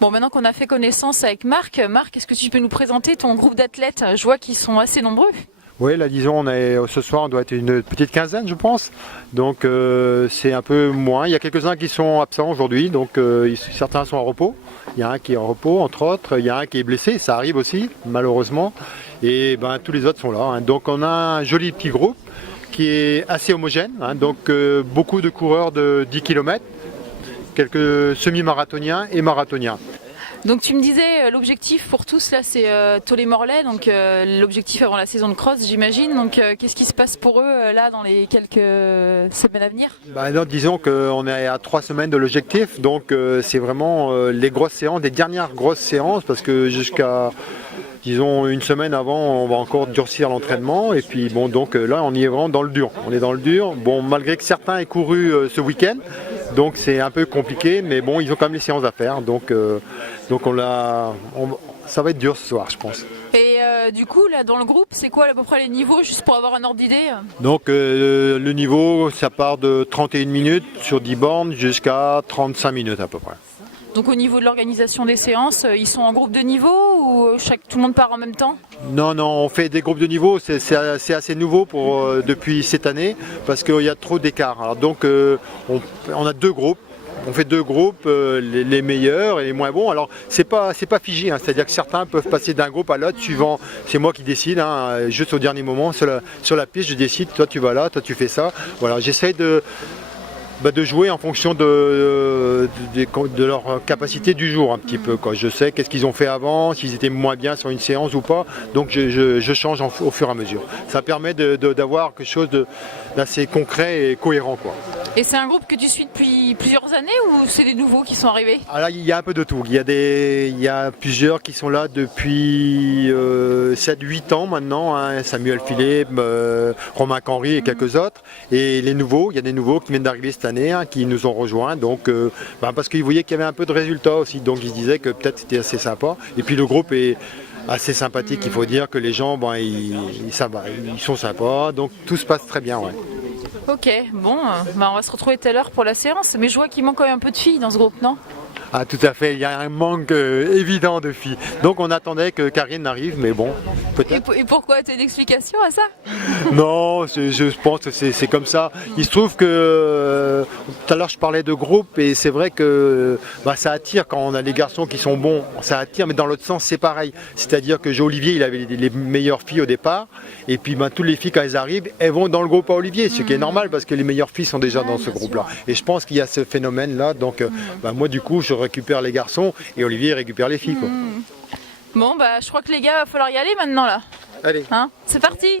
Bon, maintenant qu'on a fait connaissance avec Marc, est-ce que tu peux nous présenter ton groupe d'athlètes? Je vois qu'ils sont assez nombreux. Oui, là disons, ce soir on doit être une petite quinzaine je pense, donc c'est un peu moins. Il y a quelques-uns qui sont absents aujourd'hui, donc certains sont en repos. Il y a un qui est en repos entre autres, il y a un qui est blessé, ça arrive aussi malheureusement, et ben, tous les autres sont là, hein. Donc on a un joli petit groupe qui est assez homogène, hein. Donc beaucoup de coureurs de 10 km, quelques semi-marathoniens et marathoniens. Donc tu me disais, l'objectif pour tous là c'est Tollet-Morlaix, donc l'objectif avant la saison de cross j'imagine. Donc qu'est-ce qui se passe pour eux là dans les quelques semaines à venir? Bah, donc, disons qu'on est à 3 semaines de l'objectif, donc c'est vraiment les grosses séances, les dernières grosses séances, parce que jusqu'à disons une semaine avant on va encore durcir l'entraînement, et puis bon, donc là on y est vraiment dans le dur, on est dans le dur, bon, malgré que certains aient couru ce week-end, donc c'est un peu compliqué, mais bon, ils ont quand même les séances à faire, donc ça va être dur ce soir je pense. Et du coup là dans le groupe c'est quoi à peu près les niveaux, juste pour avoir un ordre d'idée? Donc le niveau ça part de 31 minutes sur 10 bornes jusqu'à 35 minutes à peu près. Donc au niveau de l'organisation des séances, ils sont en groupe de niveau ou tout le monde part en même temps? Non, non, on fait des groupes de niveau, c'est assez nouveau depuis cette année, parce qu'il y a trop d'écart. Alors donc on a deux groupes. On fait deux groupes, les meilleurs et les moins bons. Alors c'est pas figé, hein, c'est-à-dire que certains peuvent passer d'un groupe à l'autre suivant. C'est moi qui décide, hein, juste au dernier moment sur la piste, je décide. Toi tu vas là, toi tu fais ça. Voilà, j'essaie de jouer en fonction de leur capacité du jour un petit peu, quoi. Je sais qu'est-ce qu'ils ont fait avant, s'ils étaient moins bien sur une séance ou pas, donc je change au fur et à mesure. Ça permet d'avoir quelque chose d'assez concret et cohérent, quoi. Et c'est un groupe que tu suis depuis plusieurs années ou c'est des nouveaux qui sont arrivés? Ah là, il y a un peu de tout. Il y a plusieurs qui sont là depuis 7-8 ans maintenant, hein. Samuel Philippe, Romain Canry et quelques autres. Et les nouveaux, il y a des nouveaux qui viennent d'arriver cette année, hein, qui nous ont rejoints. Donc, parce qu'ils voyaient qu'il y avait un peu de résultats aussi. Donc ils se disaient que peut-être c'était assez sympa. Et puis le groupe est assez sympathique. Il faut dire que les gens, ils sont sympas. Donc tout se passe très bien. Ouais. Ok, bon, on va se retrouver tout à l'heure pour la séance, mais je vois qu'il manque quand même un peu de filles dans ce groupe, non? Ah tout à fait, il y a un manque évident de filles. Donc on attendait que Karine arrive, mais bon, peut-être. Et pourquoi? Tu as une explication à ça? Non, je pense que c'est comme ça. Il se trouve que tout à l'heure je parlais de groupe, et c'est vrai que ça attire quand on a les garçons qui sont bons, ça attire, mais dans l'autre sens c'est pareil. C'est-à-dire que Olivier il avait les meilleures filles au départ, et puis toutes les filles quand elles arrivent, elles vont dans le groupe à Olivier, ce qui est normal parce que les meilleures filles sont déjà dans ce groupe-là. Et je pense qu'il y a ce phénomène-là, donc moi du coup je récupère les garçons et Olivier récupère les filles, quoi. Bon, je crois que les gars, va falloir y aller maintenant là. Allez. Hein, c'est parti!